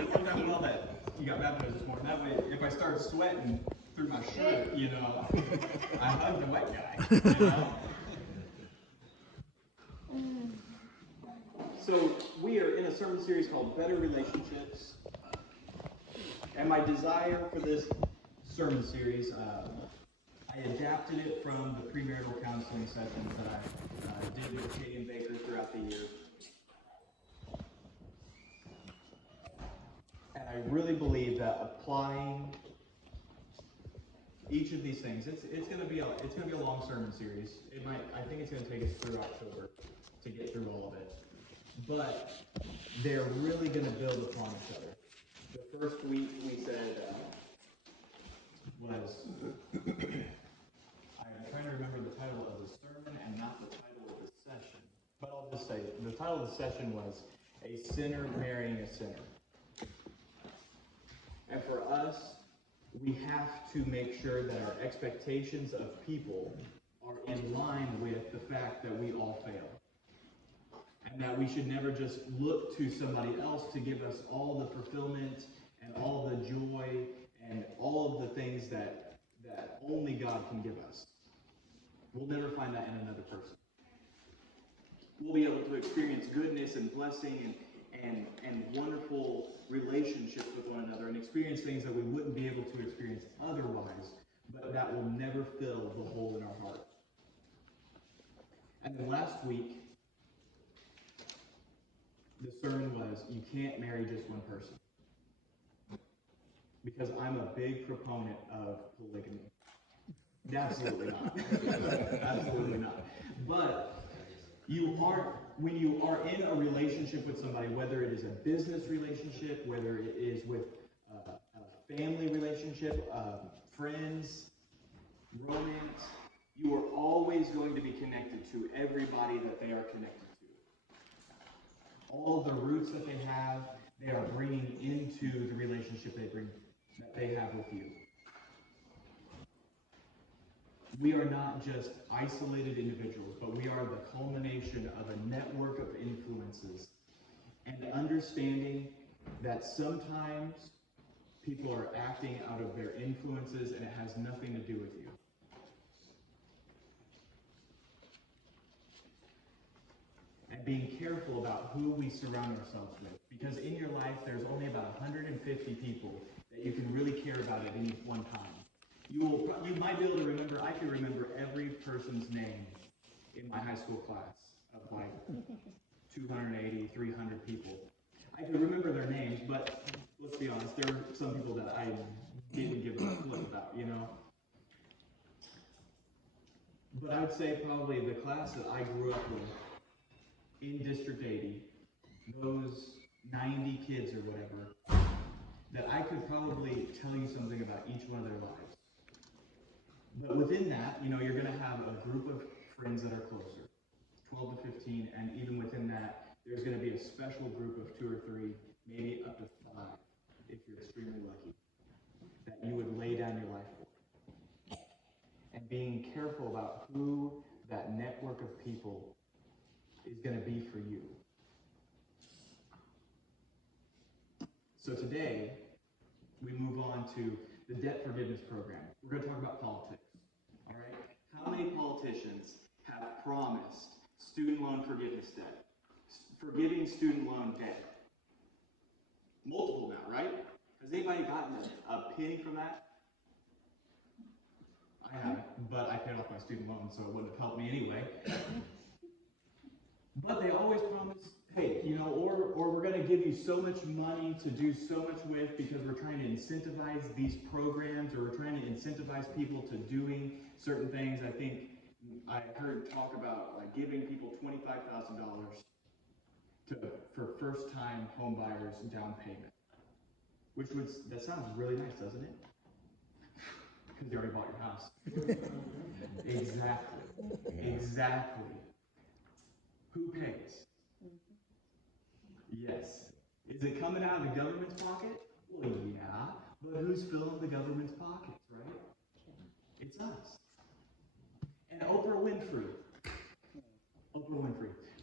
it worked out well that you got baptized this morning. That way, if I start sweating through my shirt, I hug the wet guy. So we are in a sermon series called Better Relationships. And my desire for this sermon series, I adapted it from the premarital counseling sessions that I did with Katie and Baker throughout the year. And I really believe that applying each of these things, it's going to be a long sermon series. I think it's going to take us through October to get through all of it. But they're really going to build upon each other. The first week we said was, I'm trying to remember the title of the sermon and not the title of the session. But I'll just say, the title of the session was A Sinner Marrying a Sinner. And for us, we have to make sure that our expectations of people are in line with the fact that we all fail. And that we should never just look to somebody else to give us all the fulfillment and all the joy and all of the things that only God can give us. We'll never find that in another person. We'll be able to experience goodness and blessing and wonderful relationships with one another and experience things that we wouldn't be able to experience otherwise, but that will never fill the hole in our heart. And then last week, the sermon was, you can't marry just one person. Because I'm a big proponent of polygamy. Absolutely not. Absolutely not. But when you are in a relationship with somebody, whether it is a business relationship, whether it is with a family relationship, friends, romance, you are always going to be connected to everybody that they are connected to. All the roots that they have, they are bringing into the relationship that they have with you. We are not just isolated individuals, but we are the culmination of a network of influences. And understanding that sometimes people are acting out of their influences and it has nothing to do with you. And being careful about who we surround ourselves with. Because in your life, there's only about 150 people that you can really care about at any one time. You might be able to remember, I can remember every person's name in my high school class of like 280, 300 people. I can remember their names, but let's be honest, there are some people that I didn't give a flip about, But I'd say probably the class that I grew up with in District 80, those 90 kids or whatever, that I could probably tell you something about each one of their lives. But within that, you're going to have a group of friends that are closer, 12 to 15, and even within that, there's going to be a special group of 2 or 3, maybe up to 5, if you're extremely lucky, that you would lay down your life for. And being careful about who that network of people is going to be for you. So today, we move on to the debt forgiveness program. We're going to talk about politics. All right? How many politicians have promised student loan forgiveness debt? Forgiving student loan debt? Multiple now, right? Has anybody gotten a penny from that? I haven't, but I paid off my student loan, so it wouldn't have helped me anyway. But they always promise, hey, or we're going to give you so much money to do so much with because we're trying to incentivize these programs, or we're trying to incentivize people to doing certain things. I think I heard talk about like giving people $25,000 for first-time home buyers down payment, that sounds really nice, doesn't it? Because you already bought your house. Exactly. Who pays? Yes. Is it coming out of the government's pocket? Well, yeah. But who's filling the government's pockets, right? It's us. And Oprah Winfrey.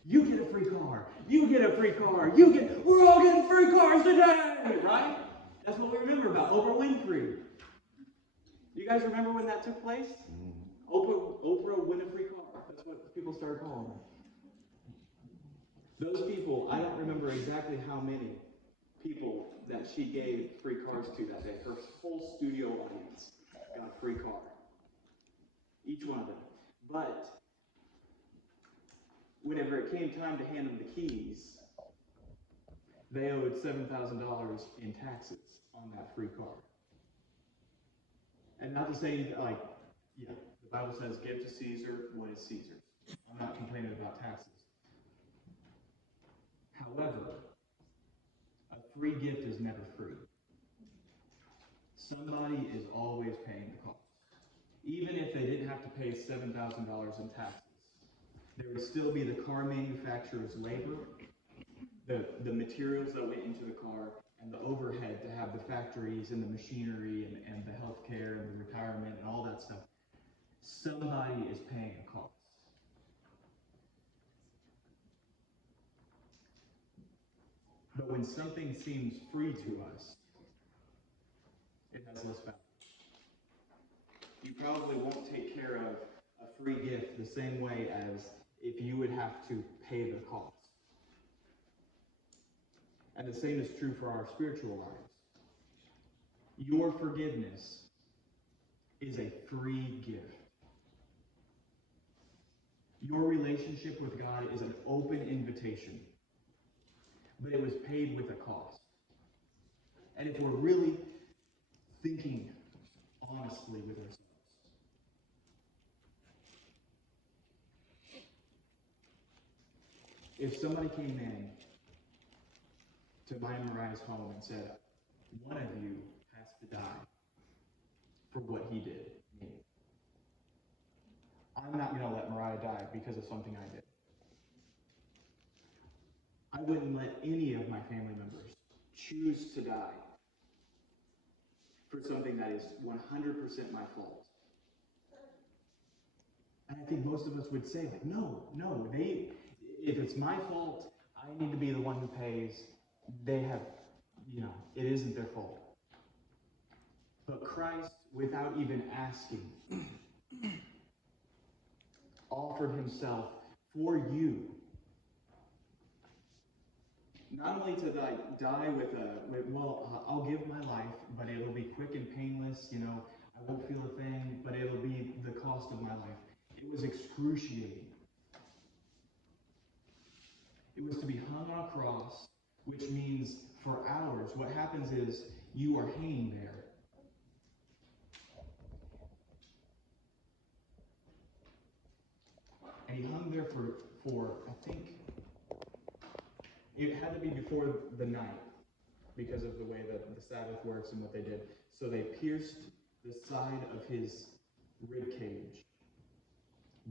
You get a free car. You get a free car. We're all getting free cars today, right? That's what we remember about Oprah Winfrey. You guys remember when that took place? Oprah win a free car. That's what people started calling her. Those people, I don't remember exactly how many people that she gave free cars to that day. Her whole studio audience got a free car. Each one of them. But whenever it came time to hand them the keys, they owed $7,000 in taxes on that free car. And not to say, like, yeah, the Bible says, give to Caesar what is Caesar's. I'm not complaining about taxes. However, a free gift is never free. Somebody is always paying the cost. Even if they didn't have to pay $7,000 in taxes, there would still be the car manufacturer's labor, the materials that went into the car, and the overhead to have the factories and the machinery and the healthcare and the retirement and all that stuff. Somebody is paying a cost. But when something seems free to us, it has less value. You probably won't take care of a free gift the same way as if you would have to pay the cost. And the same is true for our spiritual lives. Your forgiveness is a free gift. Your relationship with God is an open invitation, but it was paid with a cost. And if we're really thinking honestly with ourselves, if somebody came in to my and Mariah's home and said, one of you has to die for what he did, me, I'm not going to let Mariah die because of something I did. I wouldn't let any of my family members choose to die for something that is 100% my fault. And I think most of us would say, like, no, if it's my fault, I need to be the one who pays. They have, it isn't their fault. But Christ, without even asking, offered himself for you. Not only to die I'll give my life, but it'll be quick and painless, I won't feel a thing, but it'll be the cost of my life. It was excruciating. It was to be hung on a cross, which means for hours. What happens is you are hanging there. And he hung there for I think, it had to be before the night because of the way that the Sabbath works and what they did. So they pierced the side of his rib cage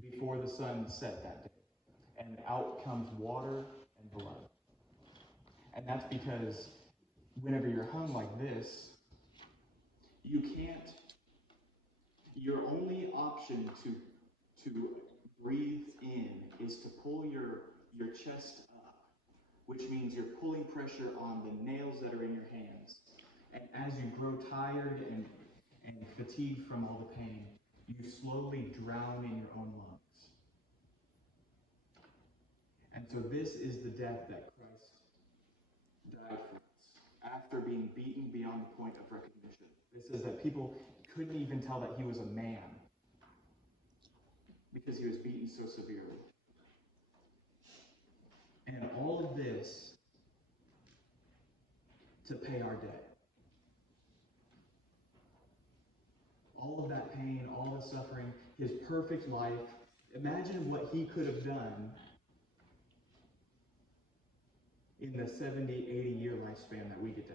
before the sun set that day. And out comes water and blood. And that's because whenever you're hung like this, your only option to breathe in is to pull your chest up, which means you're pulling pressure on the nails that are in your hands. And as you grow tired and fatigued from all the pain, you slowly drown in your own lungs. And so this is the death that Christ died for us, after being beaten beyond the point of recognition. It says that people couldn't even tell that he was a man because he was beaten so severely. And all of this to pay our debt. All of that pain, all the suffering, his perfect life. Imagine what he could have done in the 70, 80-year lifespan that we get to,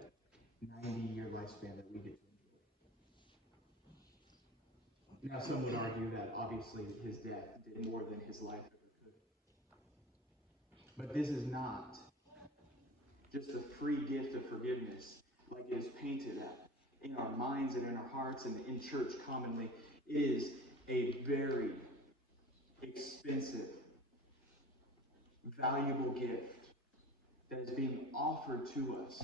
90-year lifespan that we get to enjoy. Now, some would argue that obviously his death did more than his life ever could. But this is not just a free gift of forgiveness like it is painted at in our minds and in our hearts and in church commonly. It is a very expensive, valuable gift that is being offered to us.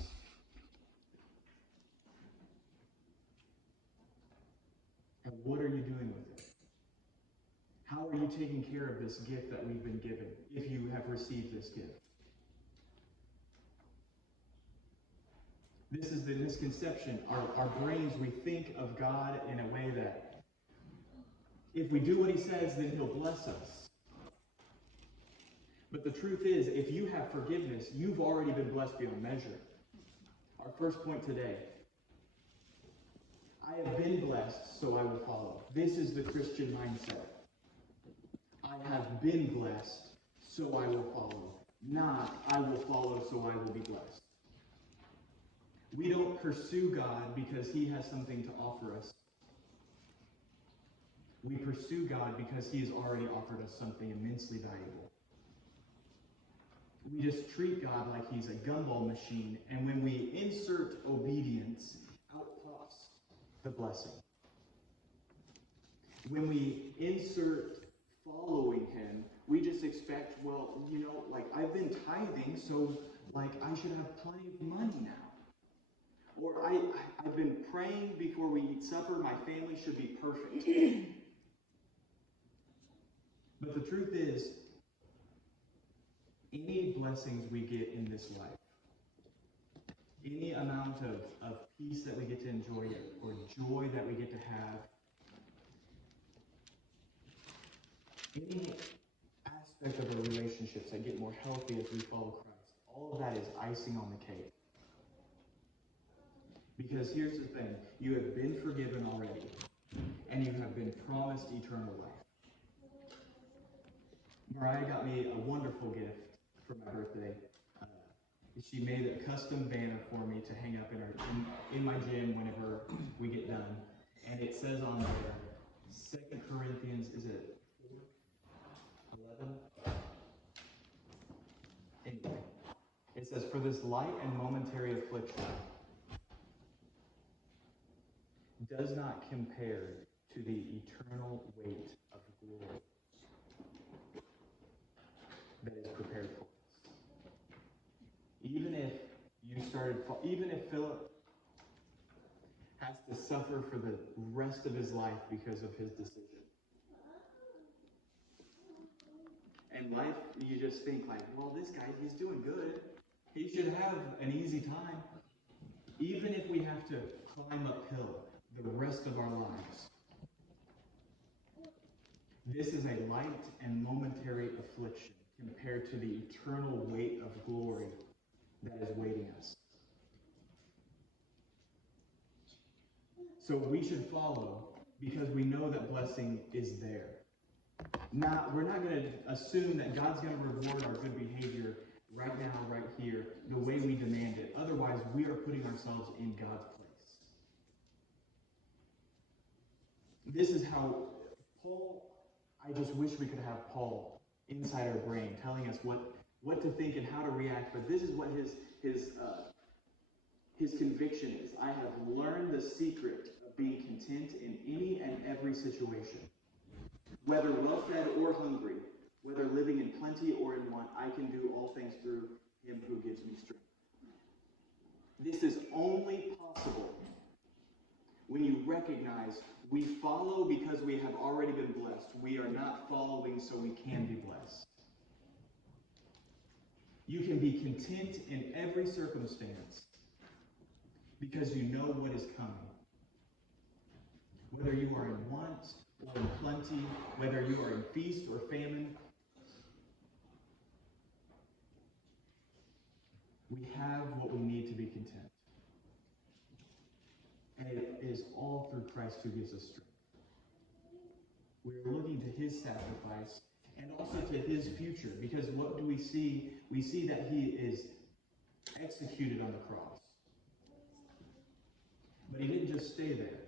And what are you doing with it? How are you taking care of this gift that we've been given, if you have received this gift? This is the misconception. Our brains, we think of God in a way that if we do what he says, then he'll bless us. But the truth is, if you have forgiveness, you've already been blessed beyond measure. Our first point today. I have been blessed, so I will follow. This is the Christian mindset. I have been blessed, so I will follow. Not, I will follow, so I will be blessed. We don't pursue God because he has something to offer us. We pursue God because he has already offered us something immensely valuable. We just treat God like he's a gumball machine, and when we insert obedience, out pops the blessing. When we insert following him, we just expect, well, like I've been tithing, so like I should have plenty of money now. Or I've been praying before we eat supper, my family should be perfect. But the truth is, any blessings we get in this life, any amount of peace that we get to enjoy or joy that we get to have, any aspect of our relationships that get more healthy as we follow Christ, all of that is icing on the cake. Because here's the thing, you have been forgiven already, and you have been promised eternal life. Mariah got me a wonderful gift for my birthday. She made a custom banner for me to hang up in my gym whenever we get done. And it says on there, 2 Corinthians, is it 4:11? Anyway, it says, for this light and momentary affliction does not compare to the eternal weight of glory that is prepared for us. Even if Philip has to suffer for the rest of his life because of his decision. And life, you just think like, well, this guy, he's doing good. He should have an easy time. Even if we have to climb uphill the rest of our lives. This is a light and momentary affliction compared to the eternal weight of glory that is waiting us. So we should follow because we know that blessing is there. We're not going to assume that God's going to reward our good behavior right now, right here, the way we demand it. Otherwise, we are putting ourselves in God's place. This is how Paul, I just wish we could have Paul inside our brain telling us what to think and how to react, but this is what his conviction is. I have learned the secret of being content in any and every situation. Whether well-fed or hungry, whether living in plenty or in want, I can do all things through him who gives me strength. This is only possible when you recognize we follow because we have already been blessed. We are not following so we can be blessed. You can be content in every circumstance because you know what is coming. Whether you are in want or in plenty, whether you are in feast or famine, we have what we need to be content. And it is all through Christ who gives us strength. We're looking to his sacrifice and also to his future, because what do we see? We see that he is executed on the cross. But he didn't just stay there.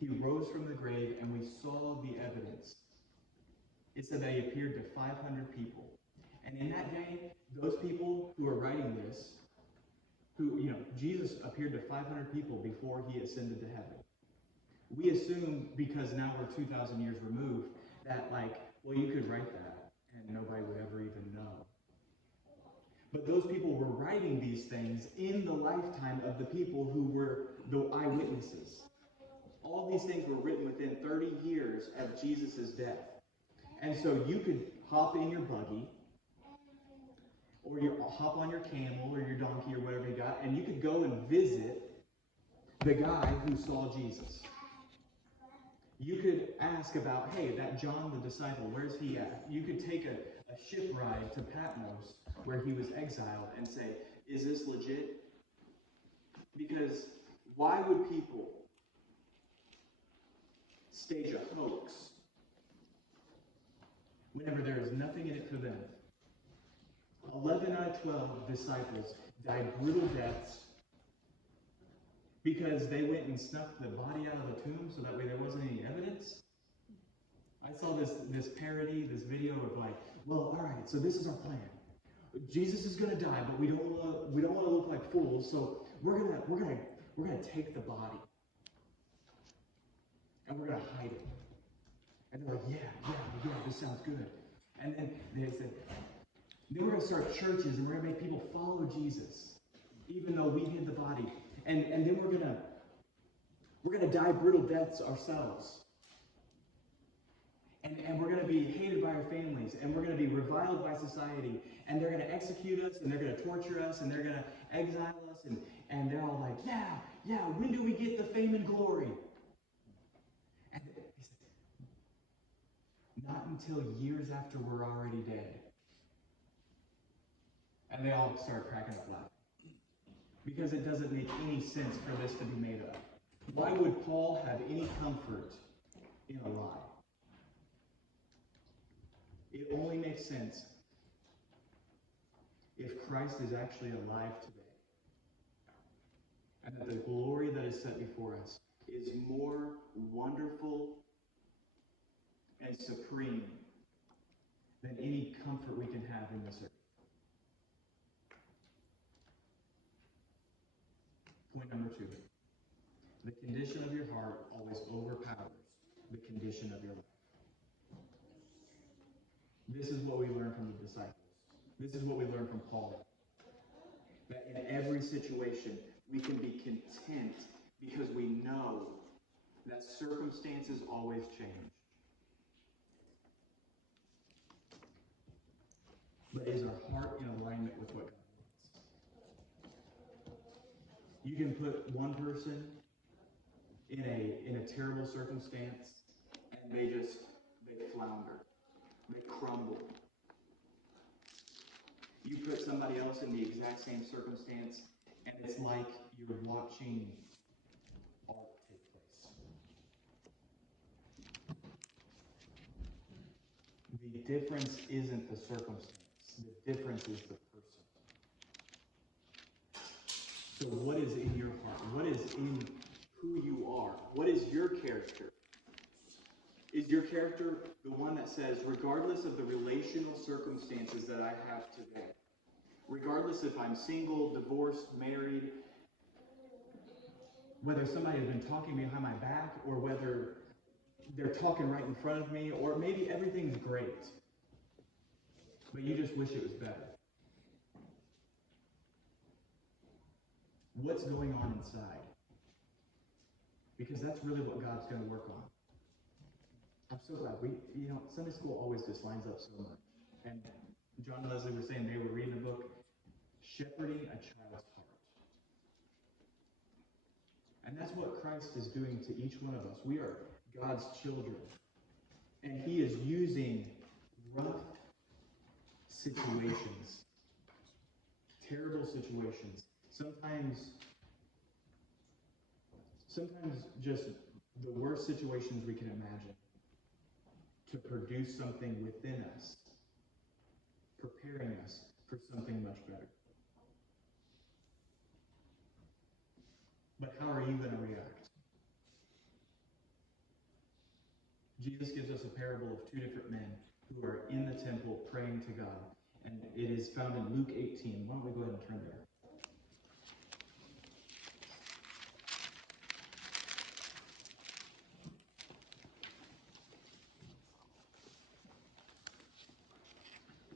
He rose from the grave, and we saw the evidence. It said that he appeared to 500 people. And in that day, those people who are writing this, Jesus appeared to 500 people before he ascended to heaven. We assume, because now we're 2,000 years removed, that well, you could write that. and nobody would ever even know. But those people were writing these things in the lifetime of the people who were the eyewitnesses. All these things were written within 30 years of Jesus' death. And so you could hop in your buggy, or you hop on your camel or your donkey or whatever you got, and you could go and visit the guy who saw Jesus. You could ask about, hey, that John the disciple, where's he at? You could take a ship ride to Patmos, where he was exiled, and say, is this legit? Because why would people stage a hoax whenever there is nothing in it for them? 11 out of 12 disciples died brutal deaths because they went and snuck the body out of the tomb so that way there wasn't any evidence. I saw this parody, this video of like, well, all right, so this is our plan. Jesus is going to die, but we don't want to look like fools, so we're gonna take the body and we're gonna hide it. And they're like, yeah, this sounds good. And then they said, then we're going to start churches and we're going to make people follow Jesus, even though we hid the body. And then we're going to die brutal deaths ourselves. And we're going to be hated by our families, and we're going to be reviled by society, and they're going to execute us, and they're going to torture us, and they're going to exile us, and they're all like, yeah, when do we get the fame and glory? And he said, not until years after we're already dead. And they all start cracking up laughing. Because it doesn't make any sense for this to be made up. Why would Paul have any comfort in a lie? It only makes sense if Christ is actually alive today. And that the glory that is set before us is more wonderful and supreme than any comfort we can have in this earth. Point number 2. The condition of your heart always overpowers the condition of your life. This is what we learn from the disciples. This is what we learn from Paul. That in every situation, we can be content because we know that circumstances always change. But is our heart in alignment with what God wants? You can put one person in a terrible circumstance, and they flounder. They crumble. You put somebody else in the exact same circumstance, and it's like you're watching art take place. The difference isn't the circumstance. The difference is the person. So what is in your heart? What is in who you are? What is your character? Is your character the one that says, regardless of the relational circumstances that I have today, regardless if I'm single, divorced, married, whether somebody has been talking behind my back, or whether they're talking right in front of me, or maybe everything's great, but you just wish it was better. What's going on inside? Because that's really what God's going to work on. I'm so glad Sunday school always just lines up so much. And John and Leslie were saying they were reading a book, Shepherding a Child's Heart. And that's what Christ is doing to each one of us. We are God's children. And he is using rough situations, terrible situations, sometimes just the worst situations we can imagine, to produce something within us, preparing us for something much better. But how are you going to react? Jesus gives us a parable of 2 different men who are in the temple praying to God. And it is found in Luke 18. Why don't we go ahead and turn there?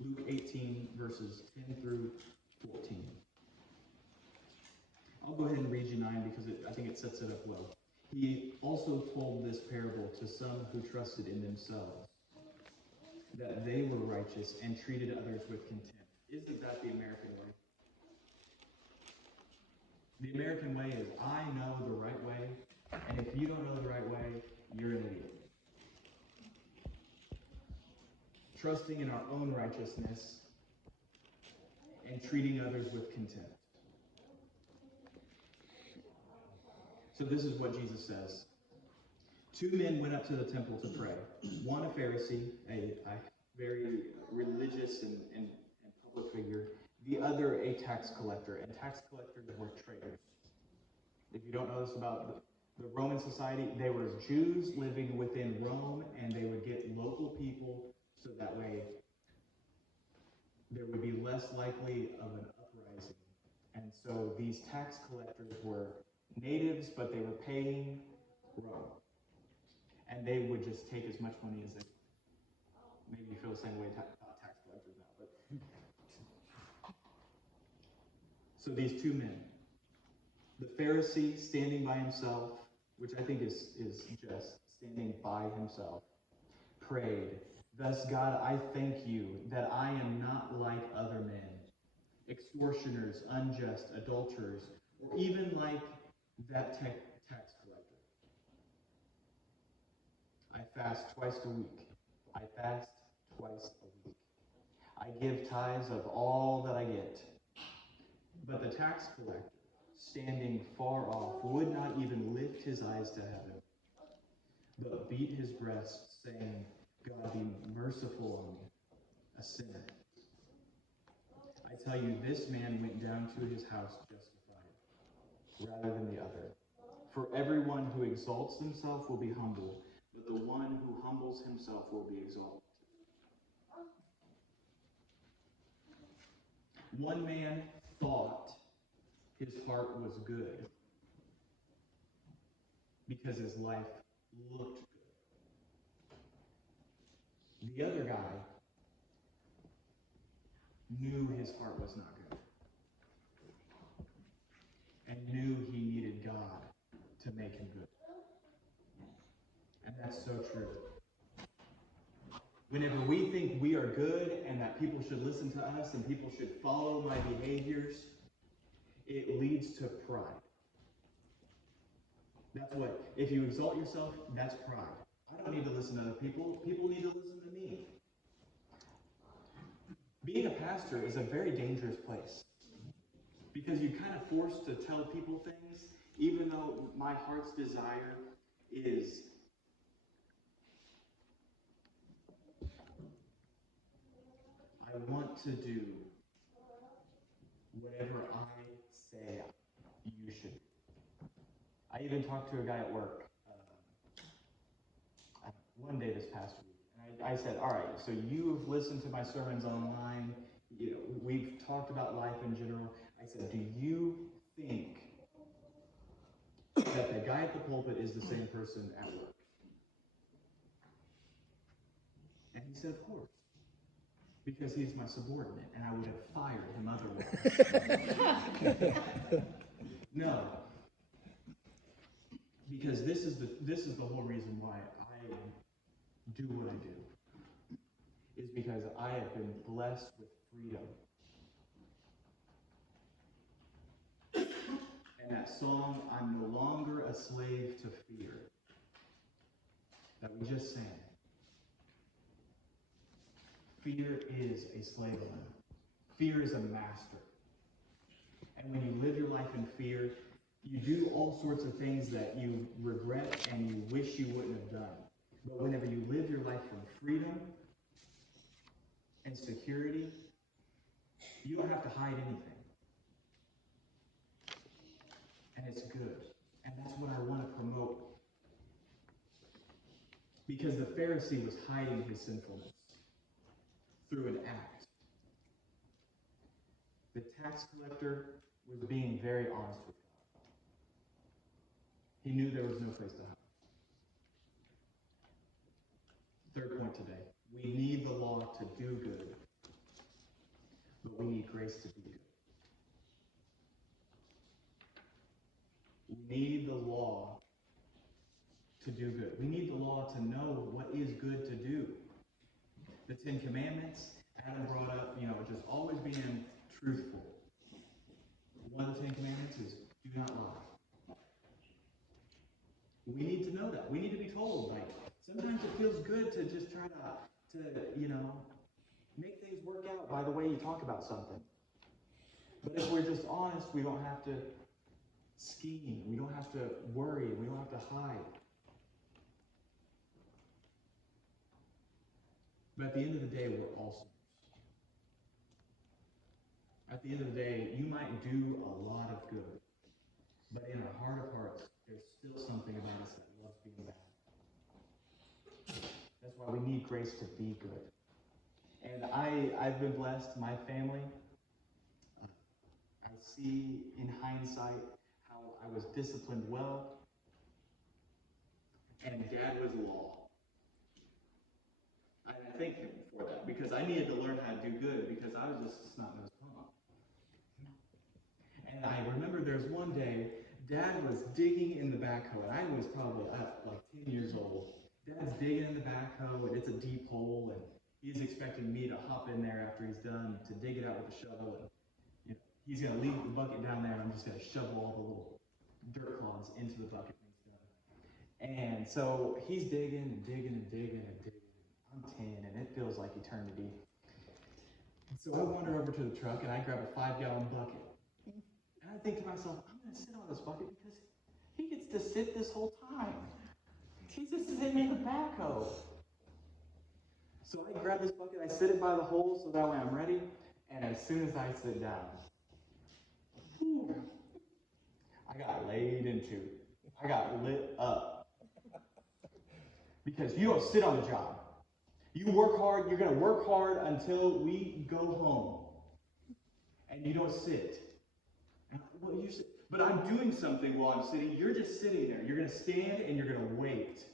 Luke 18, verses 10 through 14. I'll go ahead and read you 9 because I think it sets it up well. He also told this parable to some who trusted in themselves, that they were righteous and treated others with contempt. Isn't that the American way? The American way is, I know the right way, and if you don't know the right way, you're an idiot. Trusting in our own righteousness and treating others with contempt. So this is what Jesus says. 2 men went up to the temple to pray. One a Pharisee, a very religious and public figure. The other a tax collector. And tax collectors were traitors. If you don't know this about the Roman society, they were Jews living within Rome, and they would get local people so that way there would be less likely of an uprising. And so these tax collectors were natives, but they were paying Rome. And they would just take as much money as they could. Maybe you feel the same way about tax collectors now. But so these 2 men, the Pharisee standing by himself, which I think is just standing by himself, prayed, "Thus, God, I thank you that I am not like other men, extortioners, unjust, adulterers, or even like that tax collector. I fast twice a week. I fast twice a week. I give tithes of all that I get." But the tax collector, standing far off, would not even lift his eyes to heaven, but beat his breast, saying, "God, be merciful on me, a sinner." I tell you, this man went down to his house justified, rather than the other. For everyone who exalts himself will be humble, but the one who humbles himself will be exalted. One man thought his heart was good because his life looked good. The other guy knew his heart was not good and knew he needed God to make him good. And that's so true. Whenever we think we are good and that people should listen to us and people should follow my behaviors, it leads to pride. That's what, if you exalt yourself, that's pride. I don't need to listen to other people. People need to listen to me. Being a pastor is a very dangerous place because you're kind of forced to tell people things, even though my heart's desire is I want to do whatever I say you should do. I even talked to a guy at work one day this past week, and I said, "All right, so you've listened to my sermons online. You know, we've talked about life in general." I said, "Do you think that the guy at the pulpit is the same person at work?" And he said, "Of course, because he's my subordinate, and I would have fired him otherwise." No, because this is the whole reason why I do what I do, is because I have been blessed with freedom. And that song, "I'm no longer a slave to fear," that we just sang. Fear is a slave owner. Fear is a master. And when you live your life in fear, you do all sorts of things that you regret and you wish you wouldn't have done. But whenever you live your life from freedom and security, you don't have to hide anything. And it's good. And that's what I want to promote. Because the Pharisee was hiding his sinfulness through an act. The tax collector was being very honest with God. He knew there was no place to hide. Third point today. We need the law to do good, but we need grace to be good. We need the law to do good. We need the law to know what is good to do. The Ten Commandments, Adam brought up, just always being truthful. One of the Ten Commandments is do not lie. We need to know that. We need to be told, sometimes it feels good to just try to make things work out by the way you talk about something. But if we're just honest, we don't have to scheme. We don't have to worry. We don't have to hide. But at the end of the day, we're all sinners. At the end of the day, you might do a lot of good, but in our heart of hearts, there's still something about us that loves being bad. That's why we need grace to be good. And I've been blessed. My family, I see in hindsight how I was disciplined well, and Dad was law. I thank him for that, because I needed to learn how to do good, because I was just a snot-nosed punk. And I remember there's one day, Dad was digging in the backhoe, and I was probably 10 years old. Dad's digging in the backhoe, and it's a deep hole, and he's expecting me to hop in there after he's done to dig it out with a shovel, and he's going to leave the bucket down there, and I'm just going to shovel all the little dirt clods into the bucket when he's done. And so he's digging and digging and digging and digging. I'm 10, and it feels like eternity. So I wander over to the truck, and I grab a 5-gallon bucket. And I think to myself, I'm going to sit on this bucket because he gets to sit this whole time. He's just sitting in the backhoe. So I grab this bucket, I sit it by the hole so that way I'm ready, and as soon as I sit down, I got laid into. I got lit up. Because you don't sit on the job. You work hard, you're going to work hard until we go home. And you don't sit. But I'm doing something while I'm sitting. You're just sitting there. You're going to stand and you're going to wait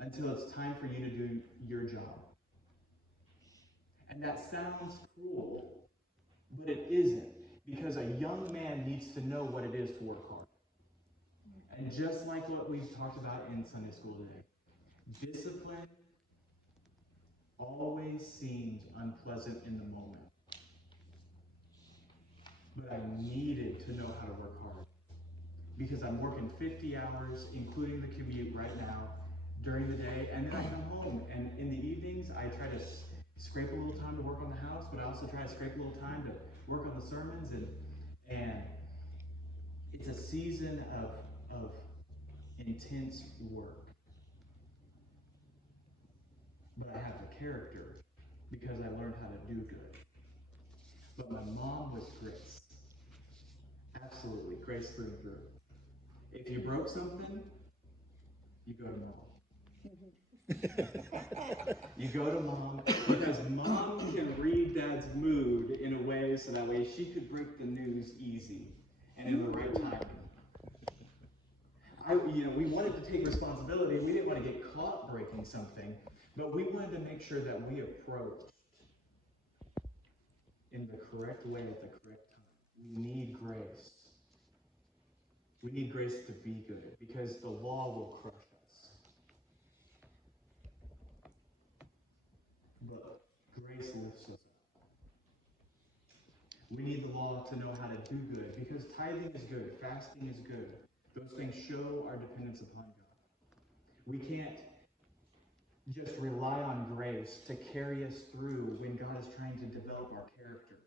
until it's time for you to do your job. And that sounds cruel, but it isn't, because a young man needs to know what it is to work hard. And just like what we've talked about in Sunday school today, discipline always seemed unpleasant in the moment. But I needed to know how to work hard, because I'm working 50 hours, including the commute right now, during the day, and then I come home, and in the evenings, I try to scrape a little time to work on the house, but I also try to scrape a little time to work on the sermons, and it's a season of intense work. But I have the character because I learned how to do good. But my mom was grace. Absolutely, grace through and through. If you broke something, you go to mom. You go to mom, because mom can read Dad's mood in a way so that way she could break the news easy and in the right timing. We wanted to take responsibility. We didn't want to get caught breaking something, but we wanted to make sure that we approached in the correct way at the correct time. We need grace. We need grace to be good, because the law will crush us. But grace lifts us up. We need the law to know how to do good, because tithing is good, fasting is good. Those things show our dependence upon God. We can't just rely on grace to carry us through when God is trying to develop our character.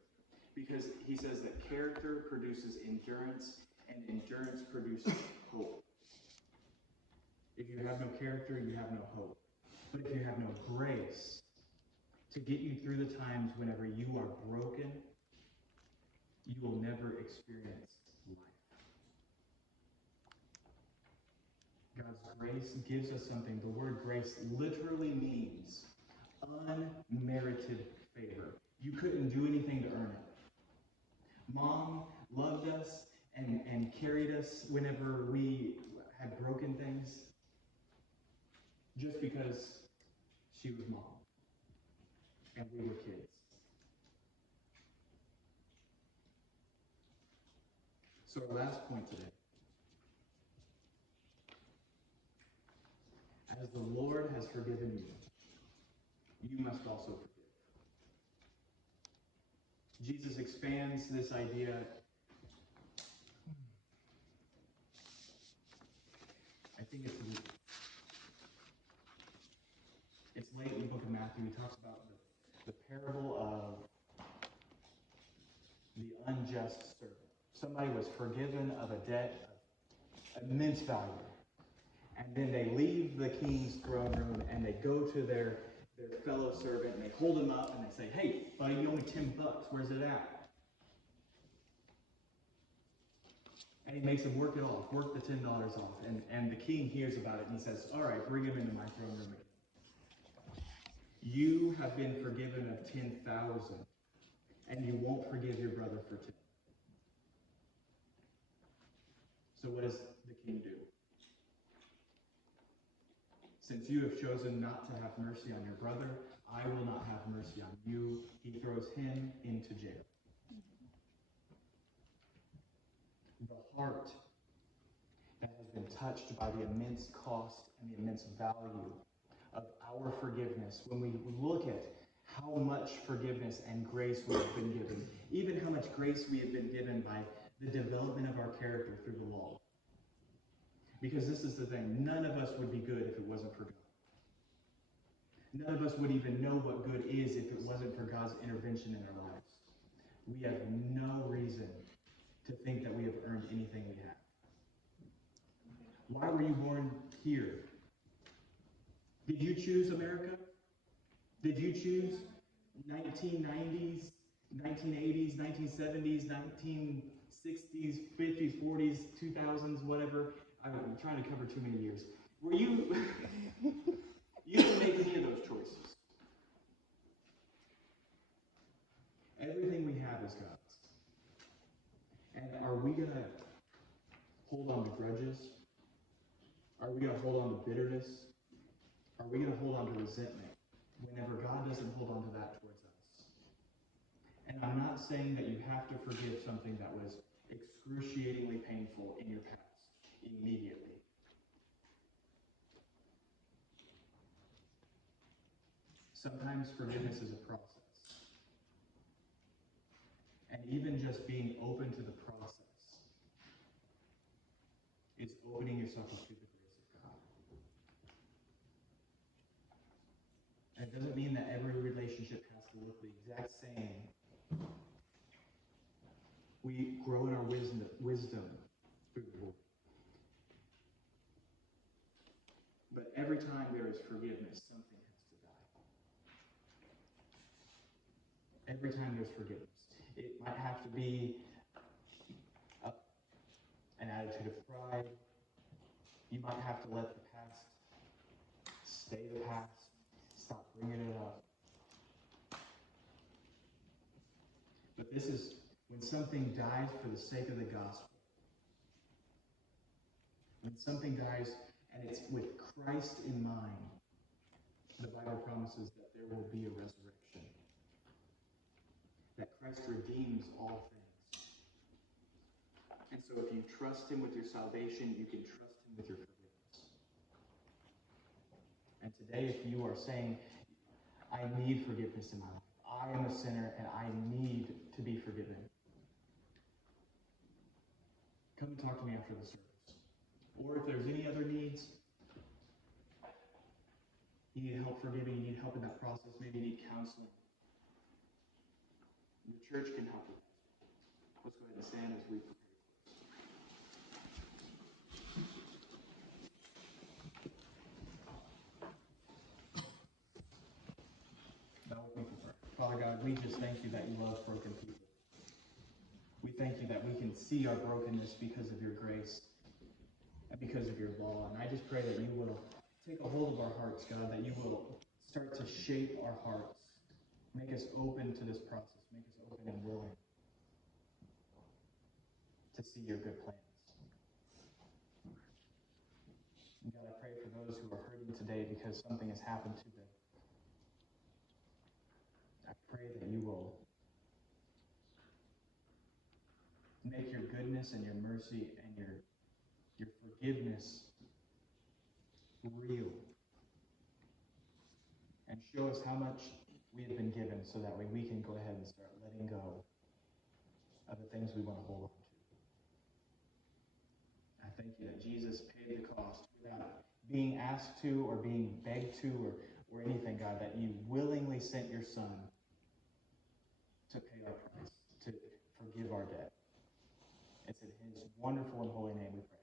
Because he says that character produces endurance, and endurance produces hope. If you have no character, you have no hope. But if you have no grace to get you through the times whenever you are broken, you will never experience life. God's grace gives us something. The word grace literally means unmerited favor. You couldn't do anything to earn it. Mom loved us and carried us whenever we had broken things just because she was mom and we were kids. So our last point today. As the Lord has forgiven you, you must also forgive. Jesus expands this idea. I think it's late in the book of Matthew. He talks about the parable of the unjust servant. Somebody was forgiven of a debt of immense value. And then they leave the king's throne room and they go to their fellow servant and they hold him up and they say, "Hey, buddy, you owe me $10. Where's it at?" And he makes him work it off, work the $10 off. And the king hears about it and he says, "All right, bring him into my throne room again. You have been forgiven of 10,000, and you won't forgive your brother for 10." So what does the king do? "Since you have chosen not to have mercy on your brother, I will not have mercy on you." He throws him into jail. The heart that has been touched by the immense cost and the immense value of our forgiveness, when we look at how much forgiveness and grace we have been given, even how much grace we have been given by the development of our character through the law. Because this is the thing, none of us would be good if it wasn't for God. None of us would even know what good is if it wasn't for God's intervention in our lives. We have no reason to think that we have earned anything we have. Why were you born here? Did you choose America? Did you choose 1990s, 1980s, 1970s, 1960s, 50s, 40s, 2000s, whatever? I'm trying to cover too many years. Were you... You didn't make any of those choices. Everything we have is God's. And are we going to hold on to grudges? Are we going to hold on to bitterness? Are we going to hold on to resentment whenever God doesn't hold on to that towards us? And I'm not saying that you have to forgive something that was excruciatingly painful in your past immediately. Sometimes forgiveness is a process. And even just being open to the process is opening yourself up to the grace of God. And it doesn't mean that every relationship has to look the exact same. We grow in our wisdom through the Lord. But every time there is forgiveness, something has to die. Every time there's forgiveness. It might have to be an attitude of pride. You might have to let the past stay the past. Stop bringing it up. But this is when something dies for the sake of the gospel. When something dies and it's with Christ in mind, the Bible promises that there will be a resurrection. That Christ redeems all things. And so if you trust him with your salvation, you can trust him with your forgiveness. And today, if you are saying, "I need forgiveness in my life. I am a sinner and I need to be forgiven," come and talk to me after the service. Or if there's any other needs, you need help forgiving, you need help in that process, maybe you need counseling. The church can help with that. Let's go ahead and stand as we prepare. Father God, we just thank you that you love broken people. We thank you that we can see our brokenness because of your grace and because of your law. And I just pray that you will take a hold of our hearts, God, that you will start to shape our hearts. Make us open to this process. Make us open and willing to see your good plans. And God, I pray for those who are hurting today because something has happened to them. I pray that you will make your goodness goodness and your mercy and your forgiveness real. And show us how much we have been given so that way we can go ahead and start letting go of the things we want to hold on to. I thank you that Jesus paid the cost without being asked to or being begged to or anything, God, that you willingly sent your Son to pay our price, to forgive our debt. It's in his wonderful and holy name we pray.